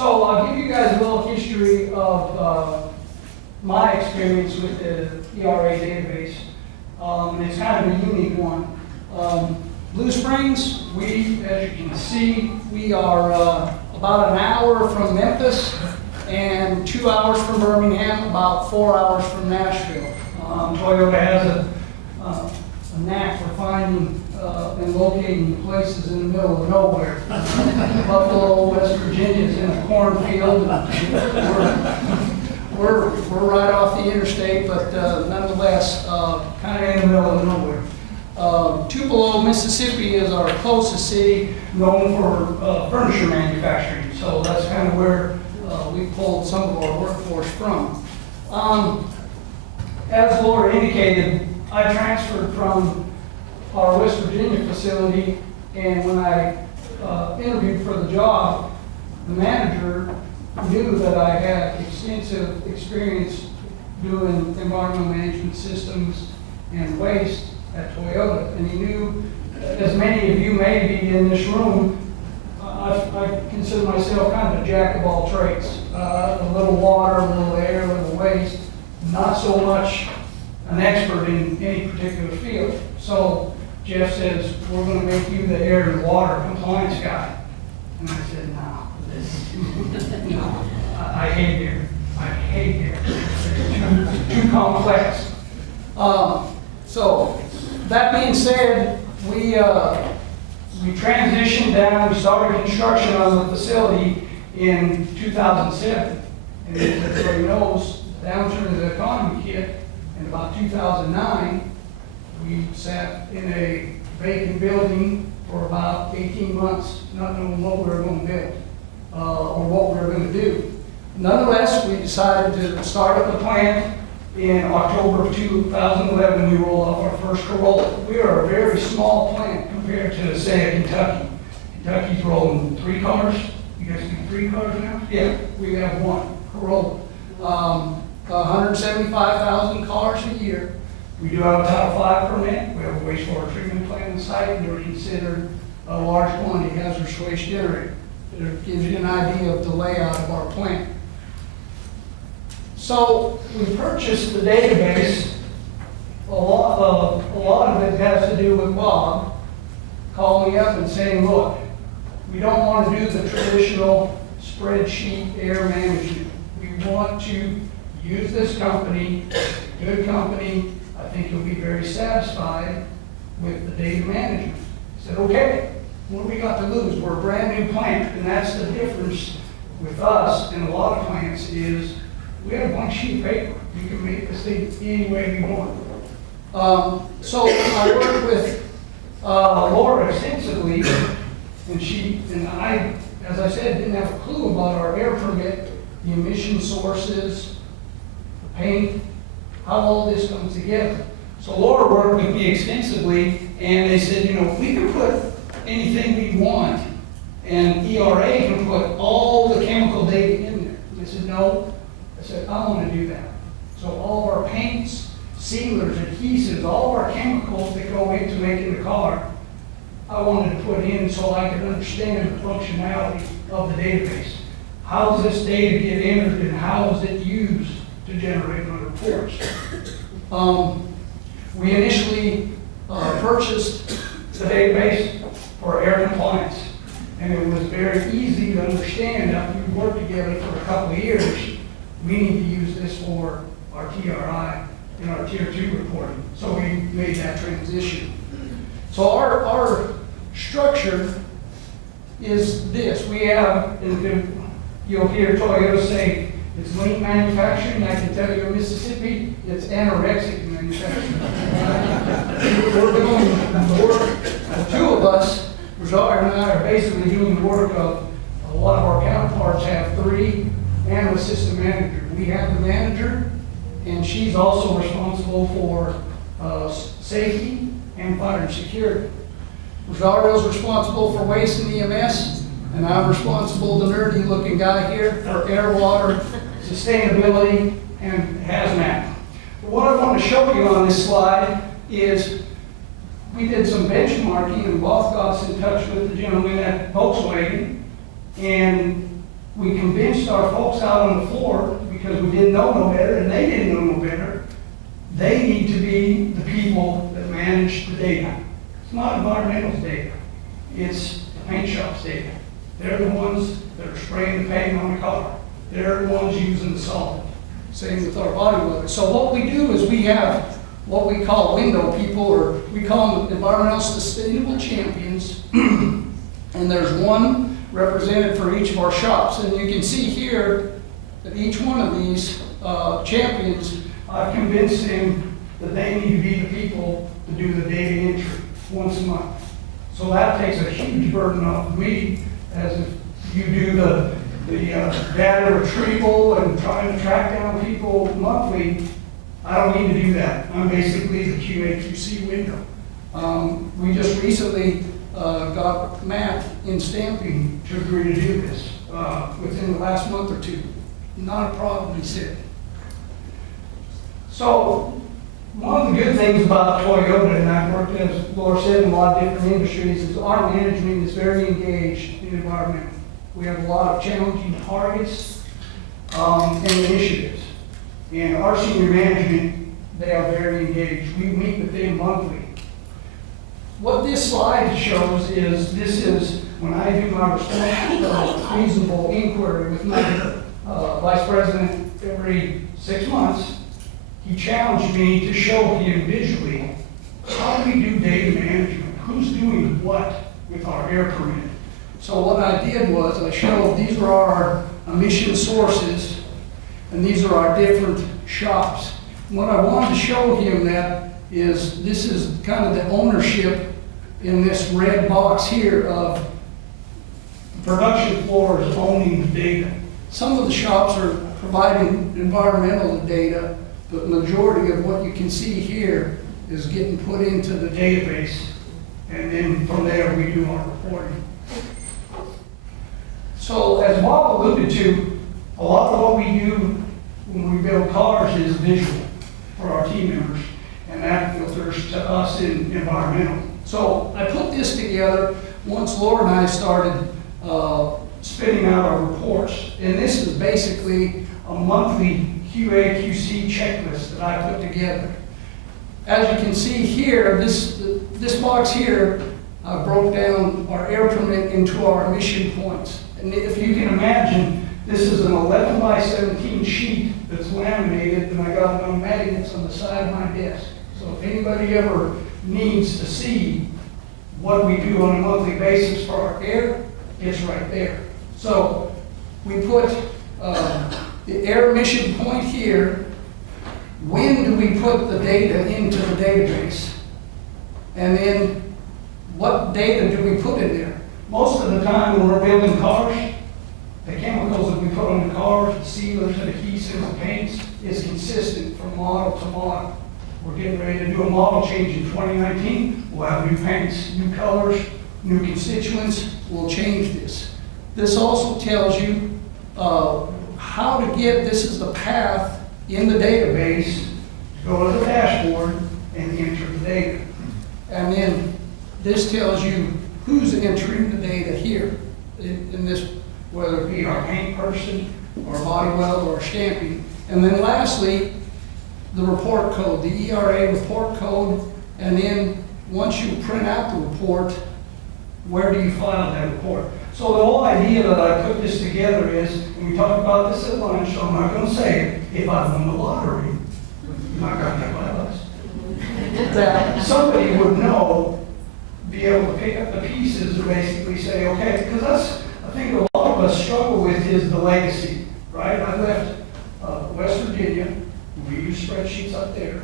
So I'll give you guys a little history of my experience with the ERA database. It's kind of a unique one. Blue Springs, as you can see, we are about an hour from Memphis and 2 hours from Birmingham, about 4 hours from Nashville. Toyota has a knack for finding and locating places in the middle of nowhere. Buffalo, West Virginia is in a cornfield. We're right off the interstate, but nonetheless, kind of in the middle of nowhere. Tupelo, Mississippi is our closest city, known for furniture manufacturing. So that's kind of where we pulled some of our workforce from. As Laura indicated, I transferred from our West Virginia facility, and when I interviewed for the job, the manager knew that I had extensive experience doing environmental management systems and waste at Toyota, and he knew, as many of you may be in this room, I consider myself kind of a jack of all trades. A little water, a little air, a little waste, not so much an expert in any particular field. So Jeff says, we're going to make you the air and water compliance guy. And I said, no, I hate air. I hate air. It's too complex. So that being said, we transitioned down. We started construction on the facility in 2007. And as everybody knows, the downturn of the economy hit in about 2009. We sat in a vacant building for about 18 months, not knowing what we were going to build or what we were going to do. Nonetheless, we decided to start up the plant. In October of 2011, we rolled off our first Corolla. We are a very small plant compared to, say, Kentucky. Kentucky's rolling 3 cars. You guys do 3 cars now? Yeah, we have 1 Corolla. 175,000 cars a year. We do have a Title 5 permit. We have a wastewater treatment plant on site, and we're considered a large quantity hazardous waste generator. It gives you an idea of the layout of our plant. So we purchased the database. A lot of it has to do with Bob calling me up and saying, look, we don't want to do the traditional spreadsheet air management. We want to use this company, good company. I think you'll be very satisfied with the data management. I said, okay, what do we got to lose? We're a brand new plant, and that's the difference with us and a lot of plants is we have a blank sheet of paper. We can make this thing any way we want. So I worked with Laura extensively, and I, as I said, didn't have a clue about our air permit, the emission sources, the paint, how all this comes together. So Laura worked with me extensively, and they said, you know, we can put anything we want, and ERA can put all the chemical data in there. I said, no. I said, I want to do that. So all of our paints, sealers, adhesives, all of our chemicals that go into making the car, I wanted to put in so I could understand the functionality of the database. How does this data get entered and how is it used to generate my reports? We initially purchased the database for air compliance, and it was very easy to understand after we worked together for a couple of years. We need to use this for our TRI and our Tier 2 reporting. So we made that transition. So our structure is this. We have, you'll hear Toyota say, it's lean manufacturing. I can tell you in Mississippi, it's anorexic manufacturing. We're doing the work, the 2 of us, Rosario and I, are basically doing the work of a lot of our counterparts have 3 and an assistant manager. We have the manager, and she's also responsible for safety and fire and security. Rosario's responsible for waste and EMS, and I'm responsible, the nerdy looking guy here, for air, water, sustainability, and hazmat. What I want to show you on this slide is we did some benchmarking, and Bob got us in touch with the gentleman at Volkswagen, and We convinced our folks out on the floor, because we didn't know no better, and they didn't know no better, they need to be the people that manage the data. It's not environmental data, it's the paint shop's data. They're the ones that are spraying the paint on the car. They're the ones using the solvent. Same with our body weather. So what we do is we have what we call window people, or we call them environmental sustainable champions. And there's one represented for each of our shops. And you can see here that each one of these champions, I've convinced them that they need to be the people to do the data entry once a month. So that takes a huge burden off of me, as if you do the data retrieval and trying to track down people monthly. I don't need to do that. I'm basically the QA/QC window. We just recently got Matt in stamping to agree to do this within the last month or two. Not a problem, he said. So one of the good things about Toyota, and I've worked, as Laura said, in a lot of different industries, is our management is very engaged in environmental. We have a lot of challenging targets and initiatives. And our senior management, they are very engaged. We meet with them monthly. What this slide shows is, this is when I do my reasonable inquiry with my vice president every 6 months. He challenged me to show him visually, how do we do data management? Who's doing what with our air permit? So what I did was I showed these are our emission sources, and these are our different shops. And what I wanted to show him that is, this is kind of the ownership in this red box here of production floors owning the data. Some of the shops are providing environmental data, but the majority of what you can see here is getting put into the database, and then from there we do our reporting. So as Bob alluded to, a lot of what we do when we build cars is visual for our team members, and that filters to us in environmental. So I put this together once Laura and I started spitting out our reports, and this is basically a monthly QA/QC checklist that I put together. As you can see here, this box here broke down our air permit into our emission points. And if you can imagine, this is an 11 by 17 sheet that's laminated, and I got it on magnets on the side of my desk. So if anybody ever needs to see what we do on a monthly basis for our air, it's right there. So we put the air emission point here. When do we put the data into the database? And then what data do we put in there? Most of the time when we're building cars, the chemicals that we put on the cars, the sealers, the adhesives, the paints, is consistent from model to model. We're getting ready to do a model change in 2019. We'll have new paints, new colors, new constituents. We'll change this. This also tells you how to get, this is the path in the database to go to the dashboard and enter the data. And then this tells you who's entering the data here in this, whether it be our paint person, or body weld, or stamping. And then lastly, the report code, the ERA report code, and then once you print out the report, where do you file that report? So the whole idea that I put this together is, and we talked about this at lunch, so I'm not going to say it, if I won the lottery, I'm not going to get my us, that somebody would know, be able to pick up the pieces and basically say, okay, because that's, I think a lot of us struggle with is the legacy, right? I left West Virginia. We use spreadsheets up there.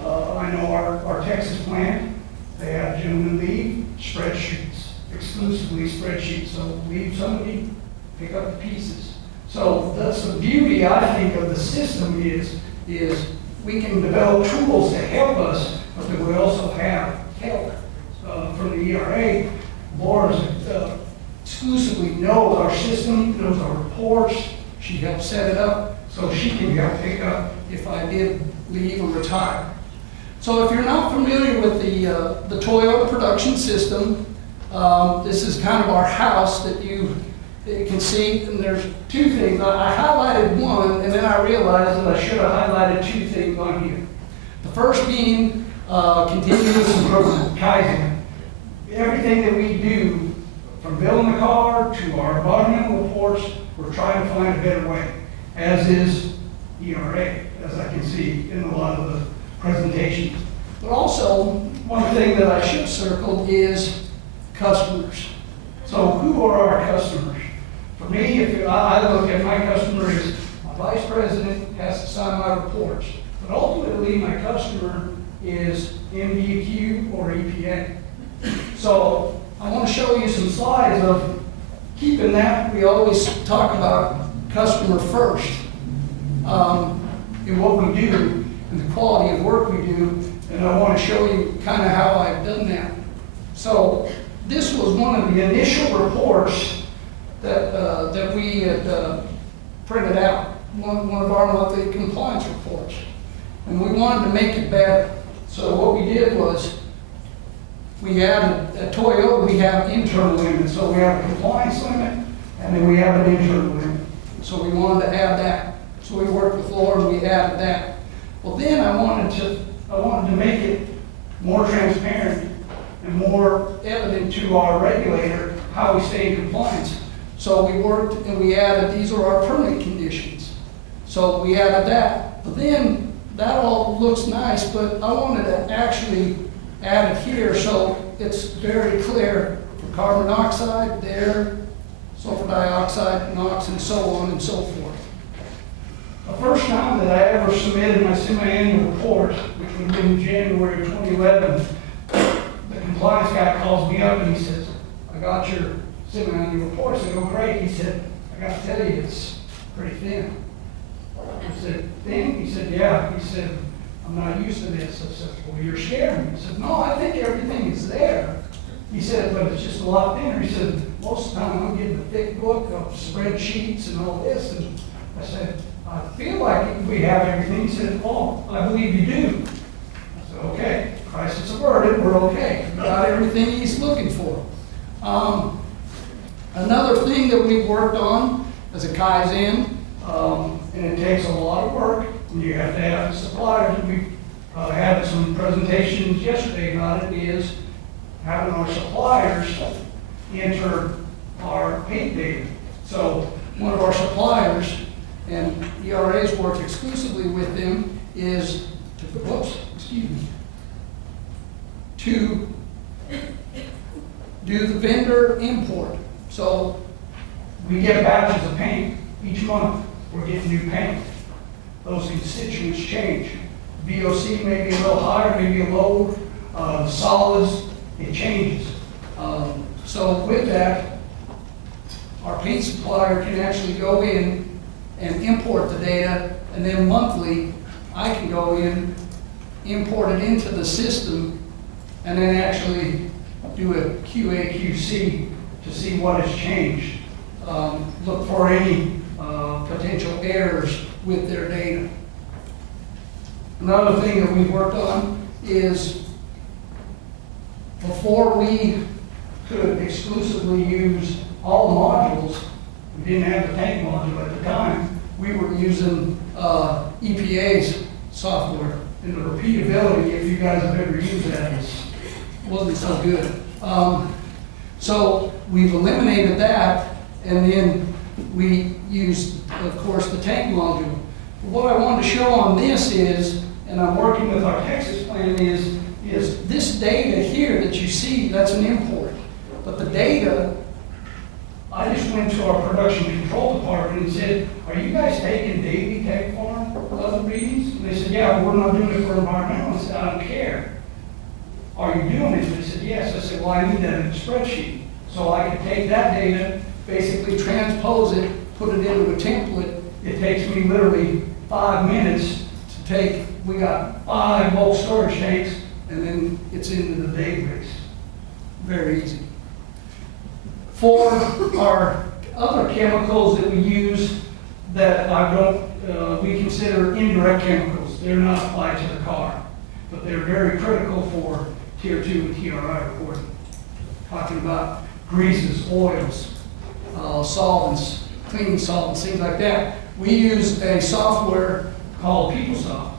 I know our Texas plant, they have gentlemen leave spreadsheets, exclusively spreadsheets. So leave somebody, pick up the pieces. So that's the beauty, I think, of the system is we can develop tools to help us, but then we also have help from the ERA. Laura exclusively knows our system, knows our reports. She helped set it up, so she can help pick up if I did leave or retire. So if you're not familiar with the Toyota production system, this is kind of our house that you that you can see, and there's two things. I highlighted one, and then I realized that I should have highlighted two things on here. The first being continuous improvement, Kaizen. Everything that we do, from building the car to our environmental reports, we're trying to find a better way, as is ERA, as I can see in a lot of the presentations. But also, one thing that I should circle is customers. So who are our customers? For me, if I look at my customer as my vice president has to sign my reports. But ultimately, my customer is MDQ or EPA. So I want to show you some slides of keeping that. We always talk about customer first in what we do and the quality of work we do. And I want to show you kind of how I've done that. So this was one of the initial reports that we had printed out, one of our monthly compliance reports. And we wanted to make it better. So what we did was we added, at Toyota we have internal limits. So we have a compliance limit and then we have an internal limit. So we wanted to add that. So we worked with Laura and we added that. Well then I wanted to make it more transparent and more evident to our regulator how we stay in compliance. So we worked and we added, these are our permit conditions. So we added that. But then that all looks nice, but I wanted to actually add it here so it's very clear for carbon dioxide, there, sulfur dioxide, NOx, and so on and so forth. The first time that I ever submitted my semi-annual report, which would have been January of 2011, the compliance guy calls me up and he says, I got your semi-annual report. I said, oh great. He said, I got to tell you, it's pretty thin. I said, thin? He said, yeah. He said, I'm not used to this. I said, well, you're scaring me. He said, no, I think everything is there. He said, but it's just a lot thinner. He said, most of the time I'm getting a thick book of spreadsheets and all this. And I said, I feel like we have everything. He said, oh, I believe you do. I said, okay, crisis averted, we're okay. We got everything he's looking for. Another thing that we've worked on as a Kaizen, and it takes a lot of work, and you have to have the suppliers. We had some presentations yesterday about it, is having our suppliers enter our paint data. So one of our suppliers, and ERA's work exclusively with them, is to do the vendor import. So we get batches of paint each month. We're getting new paint. Those constituents change. VOC may be a little higher, maybe a lower. The solids, it changes. So with that, our paint supplier can actually go in and import the data, and then monthly, I can go in, import it into the system, and then actually do a QA/QC to see what has changed. Look for any potential errors with their data. Another thing that we've worked on is before we could exclusively use all the modules, we didn't have the tank module at the time, we were using EPA's software. And the repeatability, if you guys have ever used that, wasn't so good. So we've eliminated that, and then we used, of course, the tank module. What I wanted to show on this is, and I'm working with our Texas plan, is this data here that you see, that's an import. But the data, I just went to our production control department and said, are you guys taking daily tech farm level readings? And they said, yeah, we're not doing it for environmental. I said, I don't care. Are you doing it? They said, yes. I said, well, I need that in a spreadsheet. So I can take that data, basically transpose it, put it into a template. It takes me literally 5 minutes to take, we got 5 bulk storage tanks, and then it's into the database. Very easy. For our other chemicals that we use that we consider indirect chemicals. They're not applied to the car, but they're very critical for Tier 2 and TRI reporting. Talking about greases, oils, solvents, cleaning solvents, things like that. We use a software called PeopleSoft.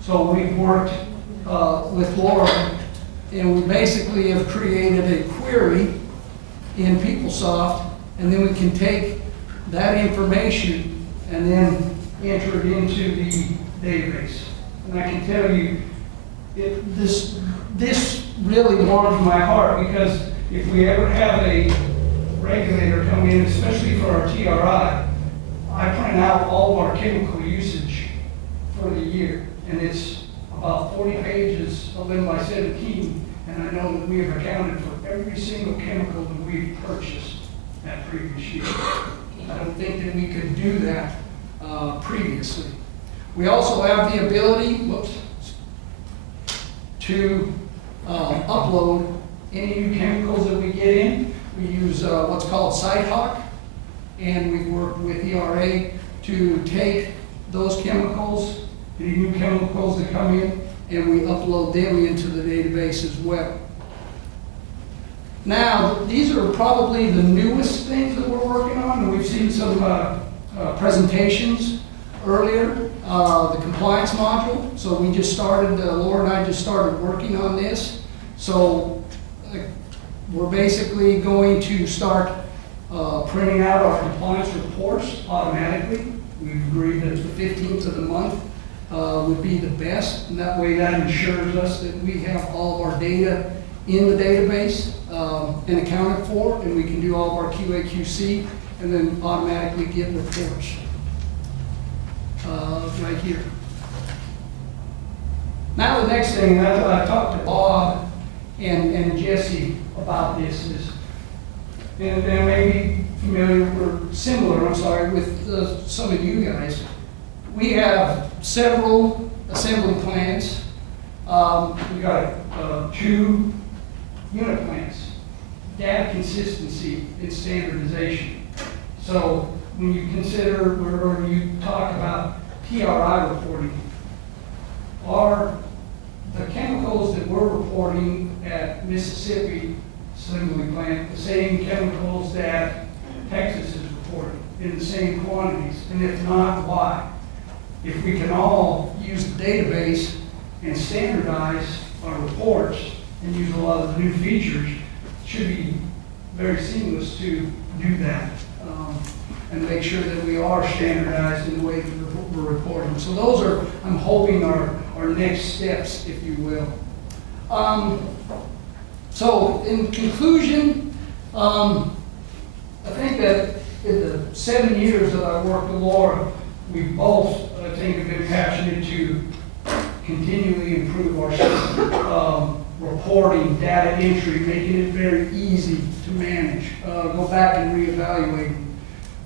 So we've worked with Laura, and we basically have created a query in PeopleSoft, and then we can take that information and then enter it into the database. And I can tell you, this really warms my heart, because if we ever have a regulator come in, especially for our TRI, I print out all of our chemical usage for the year, and it's about 40 pages, 11 by 17, and I know that we have accounted for every single chemical that we've purchased that previous year. I don't think that we could do that previously. We also have the ability, to upload any new chemicals that we get in. We use what's called SiteHawk, and we've worked with ERA to take those chemicals, any new chemicals that come in, and we upload them into the database as well. Now, these are probably the newest things that we're working on, and we've seen some presentations earlier. The compliance module. So we just started, Laura and I just started working on this. So we're basically going to start printing out our compliance reports automatically. We've agreed that the 15th of the month would be the best, and that way that ensures us that we have all of our data in the database and accounted for, and we can do all of our QA/QC and then automatically get reports right here. Now the next thing, and I talked to Bob and Jesse about this, is, and they may be familiar or similar, I'm sorry, with some of you guys. We have several assembly plants. We got 2 unit plants, data consistency and standardization. So when you consider, or you talk about TRI reporting, the chemicals that we're reporting at Mississippi assembly plant the same chemicals that Texas is reporting in the same quantities? And if not, why? If we can all use the database and standardize our reports and use a lot of the new features, it should be very seamless to do that and make sure that we are standardized in the way that we're reporting. So those are, I'm hoping, our next steps, if you will. So in conclusion, I think that in the 7 years that I've worked with Laura, we both, I think, have been passionate to continually improve our system. Reporting, data entry, making it very easy to manage, go back and reevaluate.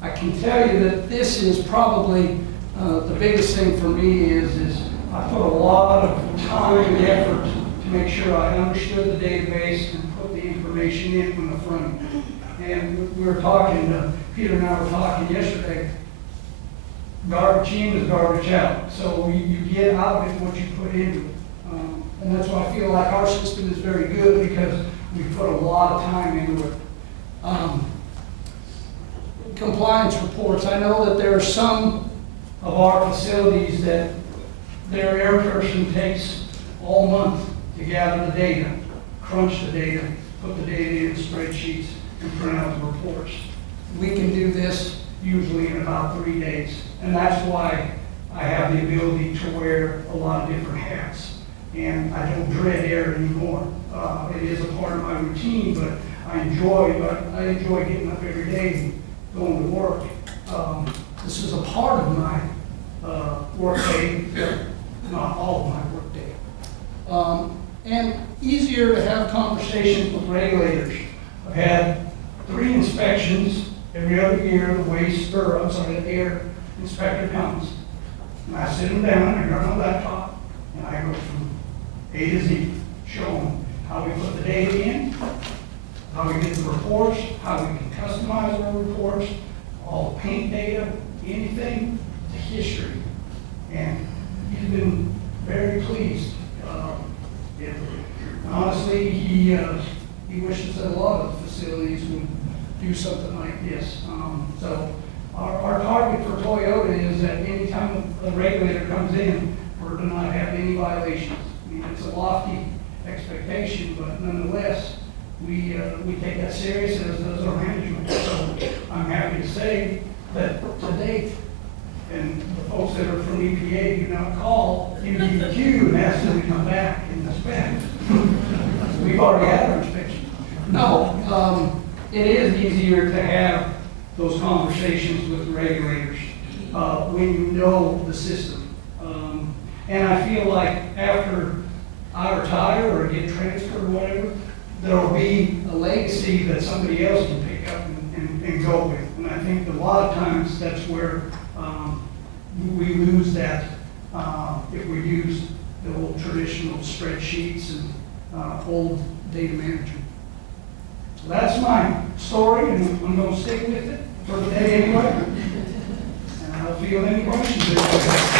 I can tell you that this is probably the biggest thing for me is I put a lot of time and effort to make sure I understood the database and put the information in from the front. And we were talking, Peter and I were talking yesterday, garbage in is garbage out. So you get out of it what you put into it. And that's why I feel like our system is very good, because we put a lot of time into it. Compliance reports. I know that there are some of our facilities that their air person takes all month to gather the data, crunch the data, put the data in spreadsheets, and print out the reports. We can do this usually in about 3 days. And that's why I have the ability to wear a lot of different hats. And I don't dread air anymore. It is a part of my routine, but I enjoy getting up every day and going to work. This is a part of my work day, not all of my work day. And easier to have conversations with regulators. I've had 3 inspections every other year. The air inspector comes. And I sit them down, I got my laptop, and I go from A to Z, show them how we put the data in, how we get the reports, how we can customize our reports, all the paint data, anything, the history. And he's been very pleased. Honestly, he wishes that a lot of facilities would do do something like this. So our target for Toyota is that anytime a regulator comes in, we're to not have any violations. I mean, it's a lofty expectation, but nonetheless, we take that serious, as does our management. So I'm happy to say that to date, and the folks that are from EPA do not call UDQ and ask them to come back and inspect. We've already had our inspection. No, it is easier to have those conversations with the regulators when you know the system. And I feel like after I retire or get transferred or whatever, there will be a legacy that somebody else can pick up and go with. And I think a lot of times that's where we lose that if we use the old traditional spreadsheets and old data management. So that's my story, and I'm going to stick with it for the day anyway. And I'll field any questions.